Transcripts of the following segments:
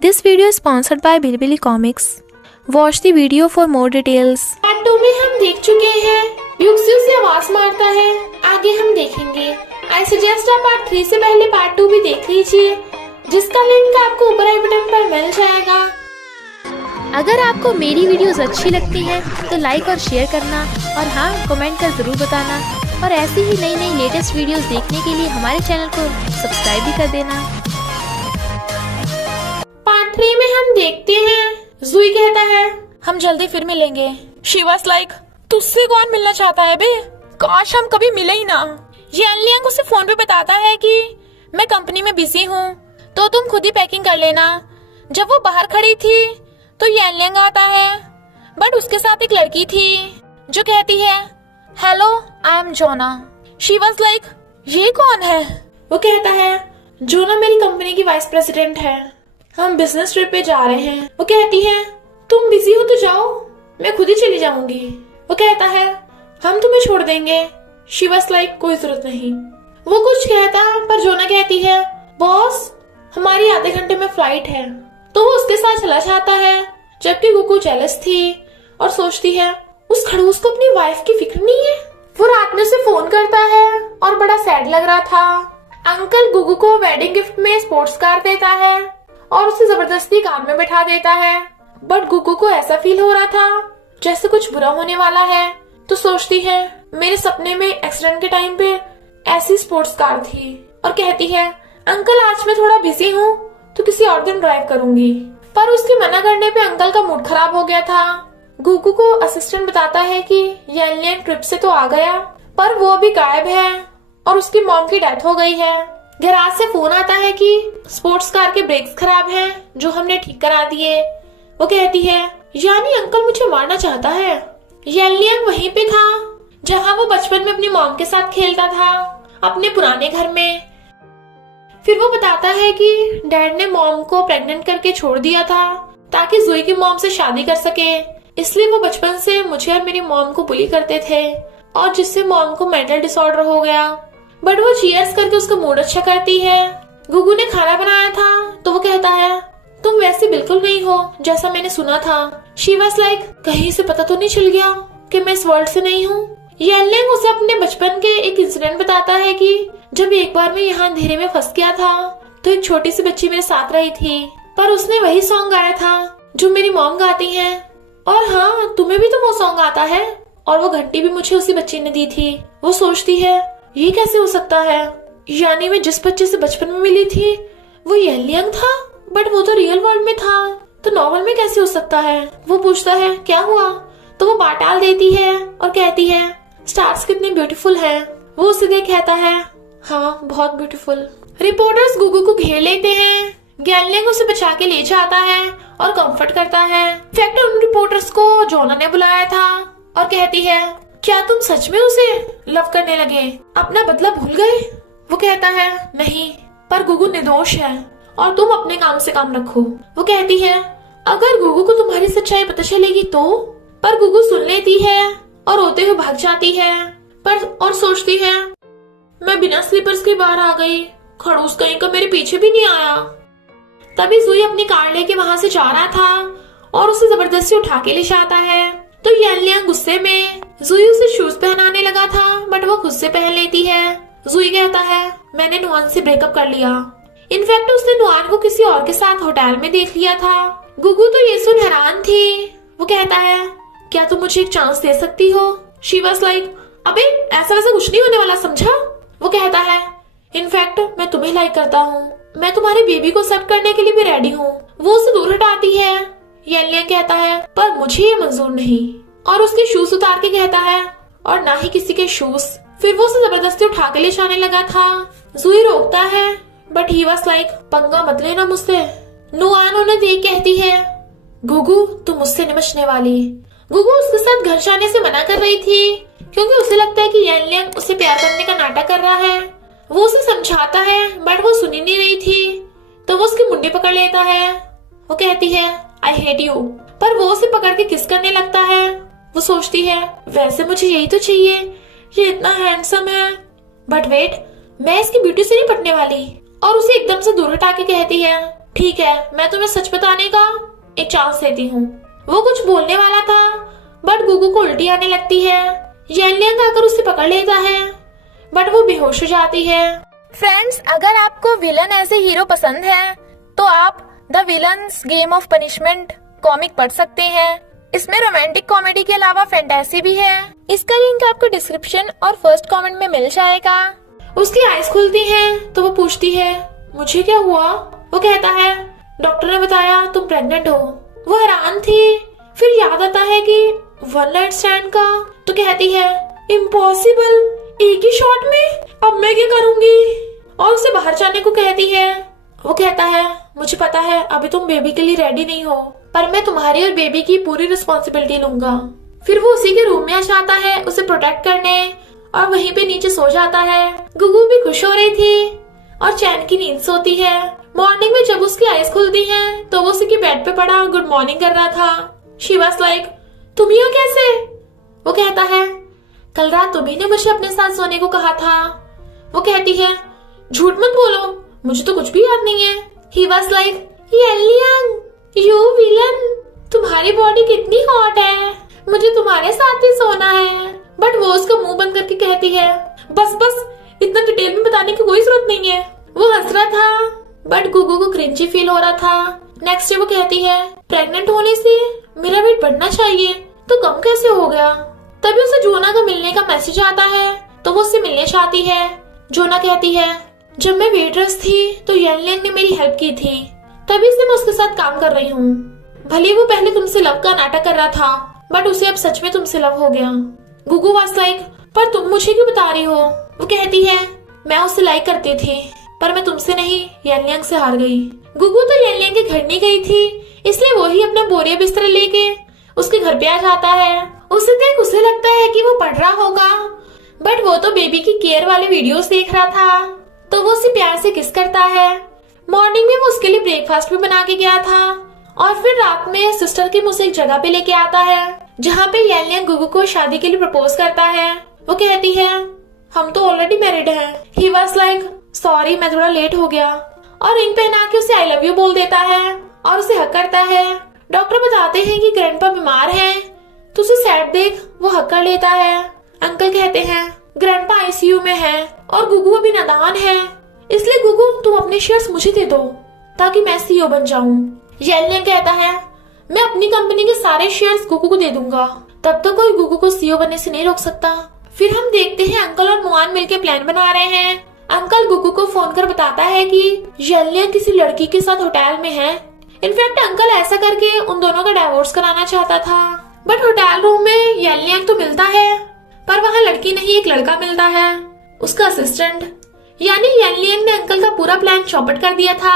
This video is sponsored by Bilibili Comics. Watch the video for more details. Part 2 में हम देख चुके हैं युक्सु से आवाज मारता है। आगे हम देखेंगे। आई सजेस्ट आप पार्ट 3 से पहले पार्ट 2 भी देख लीजिए, जिसका लिंक आपको ऊपर आई बटन पर मिल जाएगा। अगर आपको मेरी वीडियोस अच्छी लगती हैं तो लाइक और शेयर करना और हाँ कमेंट कर ज़रूर बताना और ऐसी ही नई नई लेटेस्ट वीडियोस देखने के लिए हमारे चैनल को सब्सक्राइब भी कर देना। पार्ट 3 में हम देखते हैं जुई कहता है हम जल्दी फिर मिलेंगे। शी वाज लाइक तुझसे कौन मिलना चाहता है बे, काश हम कभी मिले ही ना। यानलियांग उसे फोन पे बताता है कि मैं कंपनी में बिजी हूँ तो तुम खुद ही पैकिंग कर लेना। जब वो बाहर खड़ी थी तो यानलियांग आता है, बट उसके साथ एक लड़की थी जो कहती है hello I am Jona. She was like ये कौन है? वो कहता है जोना मेरी कंपनी की वाइस प्रेसिडेंट है, हम बिजनेस ट्रिप पे जा रहे हैं। वो कहती है तुम बिजी हो तो जाओ, मैं खुद ही चली जाऊंगी। वो कहता है हम तुम्हें छोड़ देंगे। शी वाज लाइक कोई जरूरत नहीं। वो कुछ कहता पर जोना कहती है बॉस हमारी आधे घंटे में फ्लाइट है। तो वो उसके साथ चला जाता है, जबकि गुगु जेलस थी और सोचती है उस खड़ूस को अपनी वाइफ की फिक्र नहीं है। वो रात में उसे फोन करता है और बड़ा सैड लग रहा था। अंकल गुगु को वेडिंग गिफ्ट में स्पोर्ट्स कार देता है और उसे जबरदस्ती कार में बैठा देता है, बट गुगु को ऐसा फील हो रहा था जैसे कुछ बुरा होने वाला है। तो सोचती है मेरे सपने में एक्सीडेंट के टाइम पे ऐसी स्पोर्ट्स कार थी और कहती है अंकल आज मैं थोड़ा बिजी हूँ तो किसी और दिन ड्राइव करूंगी। पर उसके मना करने पे अंकल का मूड खराब हो गया था। गुगु को असिस्टेंट बताता है कि यानलियांग ट्रिप से तो आ गया पर वो अभी गायब है और उसकी मॉम की डेथ हो गई है। गैराज से फोन आता है कि स्पोर्ट्स कार के ब्रेक्स खराब हैं जो हमने ठीक करा दिए। वो कहती है यानी अंकल मुझे मारना चाहता है। यानलियांग वहीं पे था जहाँ वो बचपन में अपनी मॉम के साथ खेलता था, अपने पुराने घर में। फिर वो बताता है कि डैड ने मॉम को प्रेग्नेंट करके छोड़ दिया था ताकि जुई की मॉम से शादी कर सके, इसलिए वो बचपन से मुझे और मेरी मॉम को बुली करते थे और जिससे मॉम को मेंटल डिसऑर्डर हो गया। बट वो चीयर्स करके उसका मूड अच्छा करती है। गुगु ने खाना बनाया था तो वो कहता है तुम वैसे बिल्कुल नहीं हो जैसा मैंने सुना था। शी वाज लाइक कहीं से पता तो नहीं चल गया कि मैं इस वर्ल्ड से नहीं हूँ। यानलियांग उसे अपने बचपन के एक इंसिडेंट बताता है कि जब एक बार मैं यहाँ अंधेरे में फंस गया था तो एक छोटी सी बच्ची मेरे साथ रही थी, पर उसने वही सॉन्ग गाया था जो मेरी मॉम गाती है। और हाँ तुम्हें भी तो वो सॉन्ग आता है और वो घंटी भी मुझे उसी बच्ची ने दी थी। वो सोचती है ये कैसे हो सकता है, यानी मैं जिस बच्चे से बचपन में मिली थी वो यानलियांग था, बट वो तो रियल वर्ल्ड में था तो नॉर्मल में कैसे हो सकता है। वो पूछता है क्या हुआ, तो वो बात टाल देती है और कहती है स्टार्स कितने ब्यूटीफुल हैं। वो उसे देख कहता है हाँ बहुत ब्यूटीफुल। रिपोर्टर्स गुगु को घेर लेते हैं। यानलियांग उसे बचा के ले जाता है और कंफर्ट करता है। इनफैक्ट उन रिपोर्टर्स को जोना ने बुलाया था और कहती है क्या तुम सच में उसे लव करने लगे, अपना बदला भूल गए? वो कहता है नहीं, पर गुगु निर्दोष है और तुम अपने काम से काम रखो। वो कहती है अगर गुगु को तुम्हारी सच्चाई पता चलेगी तो? पर गुगु सुन लेती है और रोते हुए भाग जाती है और सोचती है मैं बिना स्लीपर्स के बाहर आ गई, खड़ूस कहीं का मेरे पीछे भी नहीं आया। तभी जुई अपनी कार लेके वहां से जा रहा था और उसे जबरदस्ती उठा के ले जाता है। तो यानलियांग गुस्से में जुई उसे शूज पहनाने लगा था, बट वो खुद से पहन लेती है। जुई कहता है मैंने नुआन से ब्रेकअप कर लिया। इनफैक्ट उसने नुआन को किसी और के साथ होटल में देख लिया था। गुगु तो ये सुन हैरान थी। वो कहता है क्या तुम मुझे एक चांस दे सकती हो? शी वाज लाइक अबे ऐसा वैसा कुछ नहीं होने वाला, समझा? वो कहता है इनफैक्ट मैं तुम्हें लाइक करता हूँ, मैं तुम्हारे बेबी को एक्सेप्ट करने के लिए भी रेडी हूँ। वो उसे दूर हटाती है। यानलियांग कहता है पर मुझे ये मंजूर नहीं और उसके शूज उतार के कहता है और ना ही किसी के शूज। फिर वो उसे जबरदस्ती उठा के ले जाने लगा था। जुई रोकता है बट ही वाज लाइक पंगा मत लेना मुझसे। नुआन उन्हें देख कहती है गुगु तुम मुझसे नहीं बचने वाली। गुगु उसके साथ घर जाने से मना कर रही थी क्योंकि उसे लगता है कि यानलियांग उसे प्यार करने का नाटक कर रहा है। वो उसे समझाता है बट वो सुन ही नहीं रही थी, तो वो उसकी मुंडी पकड़ लेता है। वो कहती है आई हेट यू, पर वो उसे पकड़ के किस करने लगता है। वो सोचती है वैसे मुझे यही तो चाहिए, ये इतना हैंडसम है, बट वेट मैं इसकी ब्यूटी से नहीं पटने वाली। और उसे एकदम से दूर हटा के कहती है ठीक है, मैं तुम्हें सच बताने का एक चांस देती हूँ। वो कुछ बोलने वाला था बट गुगू को उल्टी आने लगती है। येनलियांग आकर उसे पकड़ लेता है बट वो बेहोश हो जाती है। फ्रेंड्स, अगर आपको विलन एज ए हीरो पसंद है तो आप the villains game of punishment comic पढ़ सकते हैं। इसमें रोमांटिक कॉमेडी के अलावा फैंटेसी भी है। इसका लिंक आपको डिस्क्रिप्शन और फर्स्ट कमेंट में मिल जाएगा। उसकी आईज खुलती हैं तो वो पूछती है मुझे क्या हुआ। वो कहता है डॉक्टर ने बताया तुम प्रेग्नेंट हो। वो हैरान थी, फिर याद आता है कि वन नाइट स्टैंड का, तो कहती है इम्पॉसिबल, एक ही शॉट में, अब मैं क्या करूंगी। और उसे बाहर जाने को कहती है। वो कहता है मुझे पता है अभी तुम बेबी के लिए रेडी नहीं हो, पर मैं तुम्हारी और बेबी की पूरी रिस्पॉन्सिबिलिटी लूंगा। फिर वो उसी के रूम में आ जाता है उसे प्रोटेक्ट करने और वहीं पे नीचे सो जाता है। गुगू भी खुश हो रही थी और चैन की नींद सोती है। मॉर्निंग में जब उसकी आईज खुलती हैं तो वो उसी के बेड पे पड़ा गुड मॉर्निंग कर रहा था। शी वाज लाइक तुम यहाँ कैसे। वो कहता है कल रात तुम्ही ने मुझे अपने साथ सोने को कहा था। वो कहती है झूठ मत बोलो, मुझे तो कुछ भी याद नहीं है। ही वाज लाइक येनलियांग यू विलन, तुम्हारी बॉडी कितनी हॉट है, मुझे तुम्हारे साथ ही सोना है। बट वो उसका मुंह बंद करके कहती है बस बस, इतना डिटेल में बताने की कोई जरूरत नहीं है। वो हंस रहा था बट गुगू को क्रिंजी फील हो रहा था। नेक्स्ट डे वो कहती है प्रेग्नेंट होने से मेरा वेट बढ़ना चाहिए, तो कम कैसे हो गया। तभी उसे जोना का मिलने का मैसेज आता है तो वो उससे मिलने चाहती है। जोना कहती है जब मैं वेटरेस थी तो येनलियांग ने मेरी हेल्प की थी, तभी से मैं उसके साथ काम कर रही हूँ। भले वो पहले तुमसे लव का नाटक कर रहा था बट उसे अब सच में तुमसे लव हो गया। गुगू वाज लाइक पर तुम मुझे क्यों बता रही हो। वो कहती है मैं उससे लाइक करती थी पर मैं तुमसे नहीं येनलियांग से हार गई। गुगू तो येनलियांग के घर नहीं गई थी, इसलिए वो ही अपना बोरिया बिस्तर लेके उसके घर पे आ जाता है। उसे देख उसे लगता है कि वो पढ़ रहा होगा बट वो तो बेबी की केयर वाले वीडियोस देख रहा था, तो वो उसे प्यार से किस करता है। मॉर्निंग में वो उसके लिए ब्रेकफास्ट भी बना के गया था और फिर रात में सिस्टर के मुंह से एक जगह पे लेके आता है जहाँ पे येनलियांग गुगू को शादी के लिए प्रपोज करता है। वो कहती है हम तो ऑलरेडी मैरिड हैं। ही वाज लाइक सॉरी मैं थोड़ा लेट हो गया और रिंग पहना के उसे आई लव यू बोल देता है और उसे हक करता है। डॉक्टर बताते हैं कि ग्रैंडपा बीमार है तो उसे सैड देख वो हक कर लेता है। अंकल कहते हैं ग्रैंडपा आईसीयू में है और गुगू अभी नादान है, इसलिए गुगू तुम अपने शेयर्स मुझे दे दो ताकि मैं सीईओ बन जाऊं। येनलियांग कहता है मैं अपनी कंपनी के सारे शेयर्स गुगू को दे दूंगा, तब तो कोई गुगू को सीईओ बनने से नहीं रोक सकता। फिर हम देखते हैं अंकल और मुआन मिलकर प्लान बना रहे हैं। अंकल गुगू को फोन कर बताता है कि येनलियांग किसी लड़की के साथ होटल में है। इनफैक्ट अंकल ऐसा करके उन दोनों का डाइवोर्स कराना चाहता था बट होटल रूम में येनलियांग तो मिलता है पर वहाँ लड़की नहीं एक लड़का मिलता है, उसका असिस्टेंट। यानी येनलियांग ने अंकल का पूरा प्लान चौपट कर दिया था,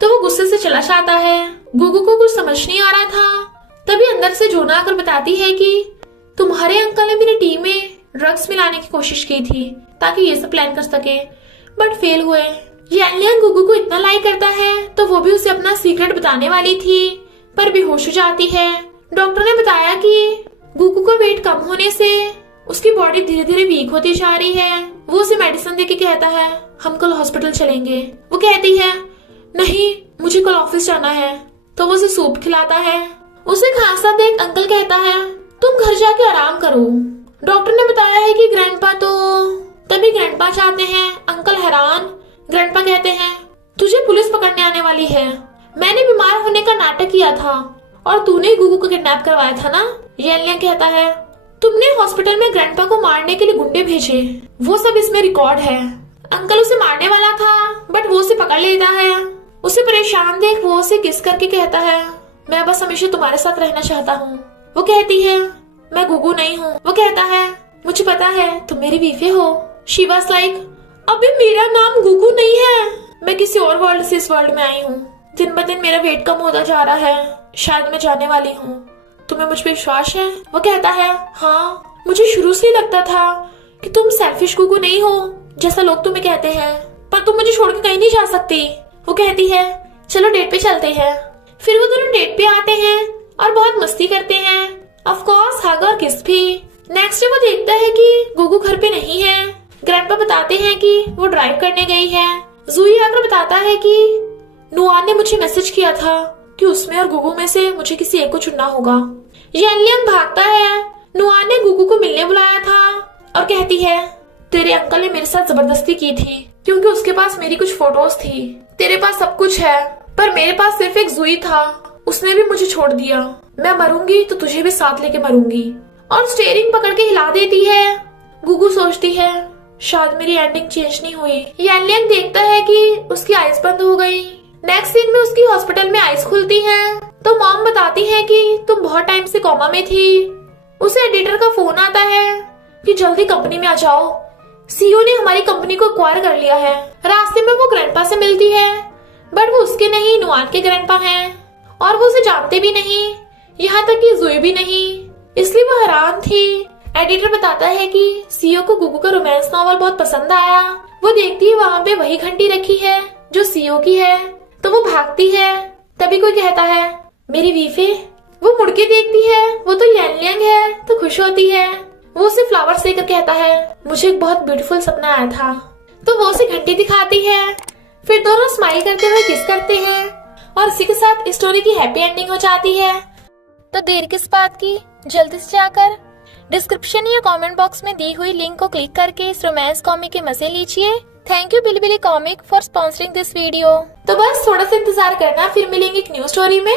तो वो गुस्से से चला जाता है। गुगू को कुछ समझ नहीं आ रहा था। तभी अंदर से जोना आकर बताती है कि तुम्हारे अंकल ने मेरी टीम में ड्रग्स मिलाने की कोशिश की थी ताकि ये सब प्लान कर सके बट फेल हुए। येनलियांग गुगू को इतना लाइक करता है तो वो भी उसे अपना सीक्रेट बताने वाली थी पर बेहोश हो जाती है। डॉक्टर ने बताया कि गुगू को वेट कम होने से उसकी बॉडी धीरे धीरे वीक होती जा रही है। वो उसे मेडिसिन देके कहता है हम कल हॉस्पिटल चलेंगे। वो कहती है नहीं मुझे कल ऑफिस जाना है, तो वो उसे सूप खिलाता है। उसे खांसता देख अंकल कहता है तुम घर जाके आराम करो। डॉक्टर ने बताया है कि ग्रैंडपा तो तभी ग्रैंडपा चाहते हैं। अंकल हैरान। ग्रैंडपा कहते हैं तुझे पुलिस पकड़ने आने वाली है, मैंने बीमार होने का नाटक किया था और तूने गुगू को किडनैप करवाया था ना। येनलियांग कहता है तुमने हॉस्पिटल में ग्रैंडपा को मारने के लिए गुंडे भेजे, वो सब इसमें रिकॉर्ड है। अंकल उसे मारने वाला था बट वो उसे पकड़ लेता है। उसे परेशान देख वो उसे किस करके कहता है मैं बस हमेशा तुम्हारे साथ रहना चाहता हूँ। वो कहती है मैं गुगू नहीं हूँ। वो कहता है मुझे पता है तुम मेरी बीवी हो। शी वाज लाइक अभी मेरा नाम गुगू नहीं है, मैं किसी और वर्ल्ड से इस वर्ल्ड में आई हूँ। दिन ब दिन मेरा वेट कम होता जा रहा है, शायद मैं जाने वाली हूँ। तुम्हें मुझ पे विश्वास है। वो कहता है हाँ, मुझे शुरू से ही लगता था कि तुम सेल्फिश गुगू नहीं हो जैसा लोग तुम्हें कहते हैं, पर तुम मुझे छोड़ के कहीं नहीं जा सकती। वो कहती है चलो डेट पे चलते हैं। फिर वो दोनों डेट पे आते हैं और बहुत मस्ती करते हैं, ऑफ कोर्स हग और किस भी। नेक्स्ट डे वो देखता है कि गुगू घर पे नहीं है। ग्रैंडपा बताते हैं कि वो ड्राइव करने गई है। जूही आकर बताता है कि नुआन ने मुझे मैसेज किया था कि उसमें और गुगू में से मुझे किसी एक को चुनना होगा। यानलियांग भागता है। नुआन ने गुगू को मिलने बुलाया था और कहती है, तेरे अंकल ने मेरे साथ जबरदस्ती की थी क्योंकि उसके पास मेरी कुछ फोटोज थी। तेरे पास सब कुछ है पर मेरे पास सिर्फ एक जुई था, उसने भी मुझे छोड़ दिया। मैं मरूंगी तो तुझे भी साथ लेके मरूंगी। और स्टीयरिंग पकड़ के हिला देती है। गुगू सोचती है शायद मेरी एंडिंग चेंज नहीं हुई। यानलियांग देखता है कि उसकी आइज बंद हो गई। नेक्स्ट सीन में उसकी हॉस्पिटल में आइज खुलती हैं तो मॉम बताती है कि तुम बहुत टाइम से कोमा में थी। उसे एडिटर का फोन आता है कि जल्दी कंपनी में आ जाओ, सीईओ ने हमारी कंपनी को एक्वायर कर लिया है। रास्ते में वो ग्रैंडपा से मिलती है बट वो उसके नहीं नुआन के ग्रैंडपा हैं और वो उसे जानते भी नहीं, यहाँ तक कि जुई भी नहीं, इसलिए वो हैरान थी। एडिटर बताता है कि सीईओ को गुगू का रोमांस नॉवल बहुत पसंद आया। वो देखती है वहाँ पे वही घंटी रखी है जो सीईओ की है तो वो भागती है। तभी कोई कहता है, मेरी वीफे। वो मुड़ के देखती है, वो तो यानलियांग है तो खुश होती है। वो उसे फ्लावर्स देकर कहता है, मुझे एक बहुत ब्यूटीफुल सपना आया था। तो वो उसे घंटी दिखाती है। फिर दोनों स्माइल करते हुए किस करते हैं और इसी के साथ स्टोरी की हैप्पी एंडिंग हो जाती है। तो देर किस बात की, जल्दी से जाकर डिस्क्रिप्शन या कमेंट बॉक्स में दी हुई लिंक को क्लिक करके इस रोमांस कॉमिक के मजे लीजिए। Thank you Billy Billy Comic for sponsoring this video. तो बस थोड़ा सा इंतजार करना, फिर मिलेंगे एक न्यू स्टोरी में।